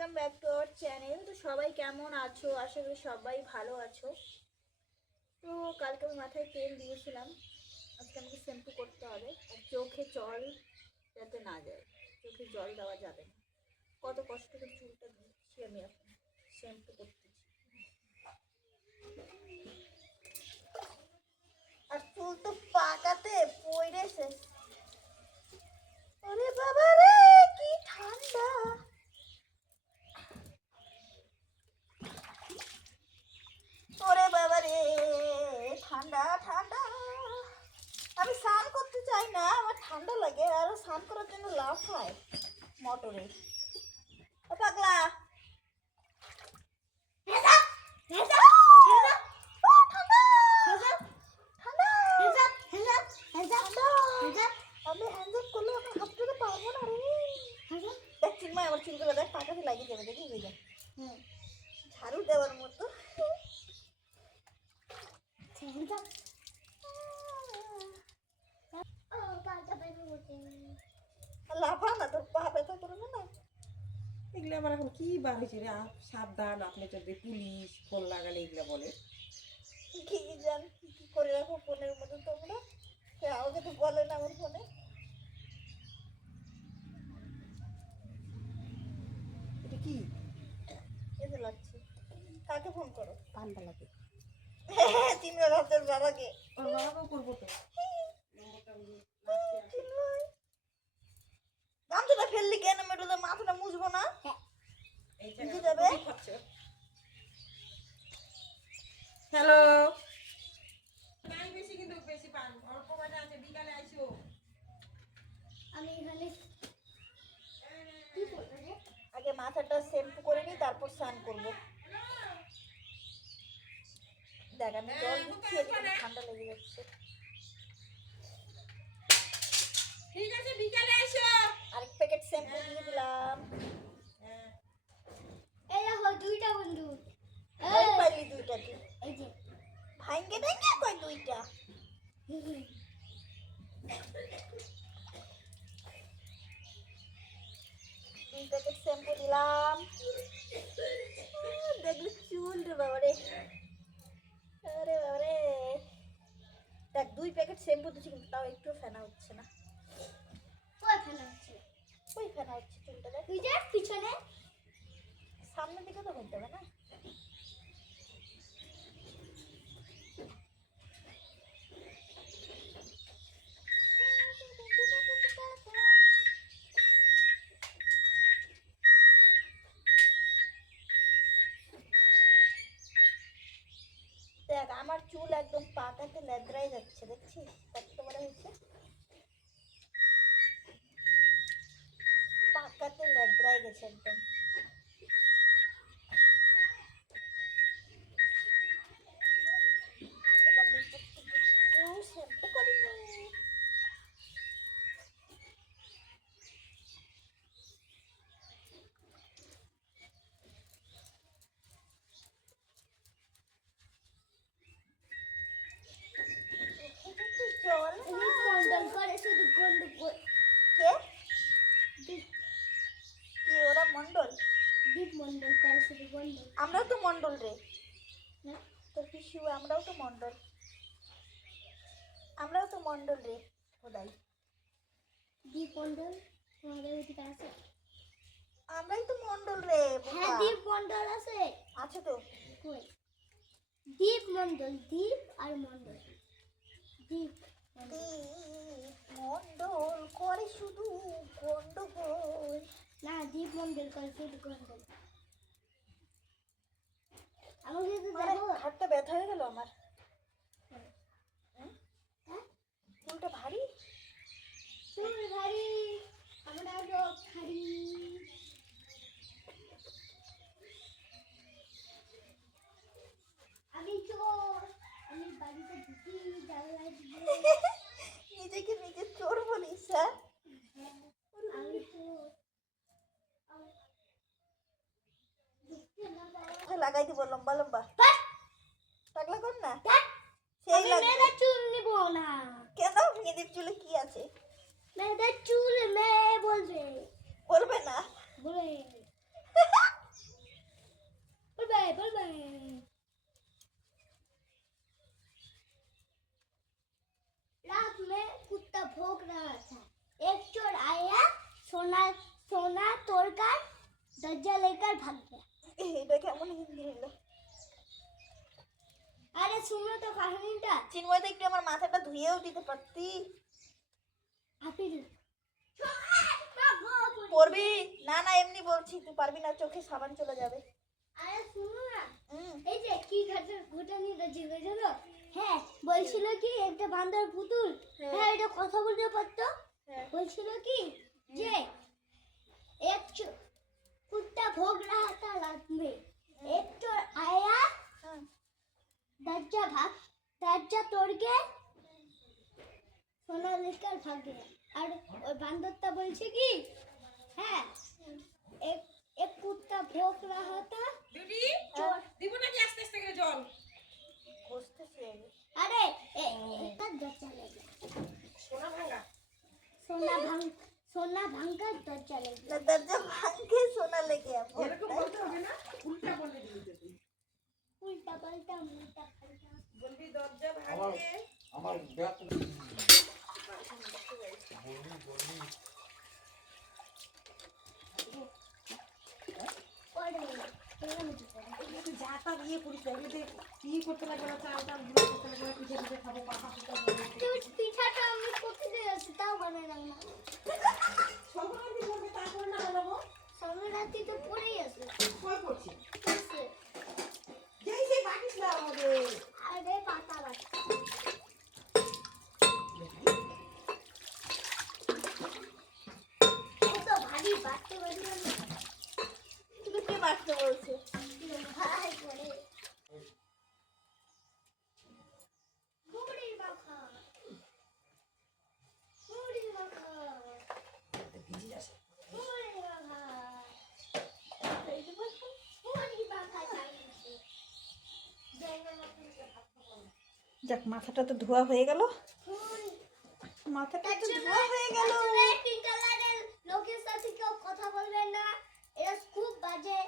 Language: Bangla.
Welcome back to our channel. তো সবাই কেমন আছো? আশা করি সবাই ভালো আছো। তো কালকে আমি মাথায় তেল দিয়েছিলাম। আজকে আমাকে শ্যাম্পু করতে হবে। আর চোখে জল যাতে না যায়। চোখে জল দেওয়া যাবে না। কত কষ্ট করে চুলটা ধুচ্ছি আমি এখন। শ্যাম্পু করতেছি আর চুল তো পাকাতে পড়ে শেষ ওরে বাবা রে কি ঠান্ডা ওরে বাবা রে ঠান্ডা ঠান্ডা আমি স্নান করতে চাই না আমার ঠান্ডা লাগে আর স্নান করার জন্য লাভ হয় মোটরে ও পাগলা ভেজা, ভেজা, ভেজা, ও ঠান্ডা, ঠান্ডা, ঠান্ডা। আমি হ্যান্ড আপ করলে আমার হাত ধরে পারব না রে দেখ চিন্ময় আমার চুলগুলো দেখ পাকাতে লাগিয়ে যাবে দেখি বুঝে হুম ঝাড়ু দেওয়ার মতো লাফা না তোর পা ব্যথা করবে না এগুলো আবার এখন কি বার হয়েছে রে সাবধান আপনি যদি পুলিশ ফোন লাগালে এগুলো বলে। কি জান কি কি করে রাখো ফোনের মধ্যে তোমরা? সে আমাকে তো বলে না আমার ফোনে। এটা কি? এসে লাগছে। কাকে ফোন করো? ঠান্ডা লাগে। চিনবে ভাবতের বাবাকে। ওর বাবাকেও করব তো। গামছাটা ফেললি কেন? মেটুতে মাথাটা মুছবো না। যাবে হ্যালো। বেশি কিন্তু বেশি পান অল্প বাজে আছে বিকালে আইসো। আমি এখানে কি করব রে? আগে মাথাটা শ্যাম্পু করে নিই তারপর স্নান করব। দেখ আমি জল ঠান্ডা লেগে যাচ্ছে। ঠিক আছে বিকালে আইসো। আরেক প্যাকেট শ্যাম্পু দিয়ে দিলাম এই দেখো দুইটা বন্ধু ভাই পাইলি দুইটা তুই এই যে ভাঙ্গে ভেঙ্গে কই দুইটা দুই প্যাকেট শ্যাম্পু দিলাম দেখলি চুল রে বাবারে আরে বাবারে দেখ দুই প্যাকেট শ্যাম্পু দিচ্ছি কিন্তু তাও একটু ফেনা হচ্ছে না কই ফেলা হচ্ছে ওই ফেনা হচ্ছে চুলটা দেখ তুই যে পিছনে সামনের দিকে তো হতে হবে না দেখ আমার চুল একদম পাকাতে লেদরাই যাচ্ছে দেখছিস? কত বড় হয়েছে? পাকাতে লেদরাই গেছে একদম এবার নিচে থেকে একটু শ্যাম্পু করে নিই জল তুমি মন্ডল করে শুধু গন্ড কে দীপ কি ওরা মন্ডল দীপ মন্ডল করে শুধু গন্ড আমরাও তো মন্ডল রে। তোর পিসু আমরাও তো মন্ডল। আমরাও তো মন্ডল রে খোদাই। দীপ মন্ডল তোমাদের ওদিকে আছে? আমরাই তো মন্ডল রে হ্যাঁ দীপ মন্ডল আছে। আছে তো। কই? দীপ মন্ডল দীপ আর মন্ডল। দীপ মন্ডল। করে শুধু গন্ডগোল। না দীপ মন্ডল করে শুধু গন্ডল আমি যদি মানে যাব হাতটা ব্যথা হয়ে গেল আমার? হ্যাঁ? চুলটা ভারী? চুল ভারী আমরা লোক ভারী। আমি চোর আমি বাড়িতে ঢুকি জানলা নিজেকে নিজে চোর বলিস হ্যাঁ? লাগাই দিব লম্বা লম্বা। মেয়েদের চুলে কি আছে মেয়েদের চুল মেয়ে বলবে বলবে না বলে बाय बाय बाय रात में कुत्ता भौंक रहा था एक चोर आया सोना सोना तोड़कर दर्जा लेकर भाग गया এটা কেমন হিন্দি হলো আরে শুনো তো কাহিনীটা চিন্ময় একটু আমার মাথাটা ধুয়েও দিতে পারতি আপিল পড়বি না না এমনি বলছি তুই পারবি না চোখে সাবান চলে যাবে আরে শুনো না হুম এই যে কি ঘটনা ঘটনাটা ছিল জানো হ্যাঁ বলছিল কি একটা বান্দর পুতুল হ্যাঁ। হ্যাঁ এটা কথা বলতে পারতো হ্যাঁ বলছিল কি যে एक चो- कुत्ता भोग रहा था रात में एक चोर आया দরজা ভাগ দরজা তোরগে সোনালিকার ভাগ্যে আর ওই বান্দরটা বলছে কি? হ্যাঁ এক এক কুত্তা ভোক না হতো দিদি দিব নাকি আস্তে আস্তে করে জল? আরে এটা দরজা লেগে সোনা ভাঙা। সোনা ভাঙ সোনা ভাঙার দরজা লেগে দরজা ভাঙকে সোনা লেগে এরকম বলতে হবে না উল্টা বলে দিবি বলবি দরজা আমার ভাঙে। আমার ব্যাগ পড়ে। এরকম কি করে এগুলো তুই যা তা ইয়ে করিস না এগুলোতে ইয়ে করতে লাগবে না চাল টালগুলো করতে লাগবে না পিঠে পিঠে খাব পাখা পিঠা তুই পিঠাটা আমি প্রতিদিন আছে তাও বানালাম না সংক্রান্তি করবে তারপরে না বানাবো সঙ্গে রাত্রি তো পড়েই আছে কয় করছি আছে। যেই সেই পাকিস না আমাদের আরে পাতা বাটা কত ভারী বাড়তে পারি আমি তুমি কে মারতে বলছে ভাই করে মুড়ি মাখা মুড়ি মাখা ভিজে যাচ্ছে মুড়ি মাখা মুড়ি মাখা চাইছে যাক মাথাটা তো ধোয়া হয়ে গেল। মাথাটা তো ধোয়া হয়ে গেল। পিঙ্ক কালারের লোকের সাথে কেউ কথা বলবেন না। এটা খুব বাজে।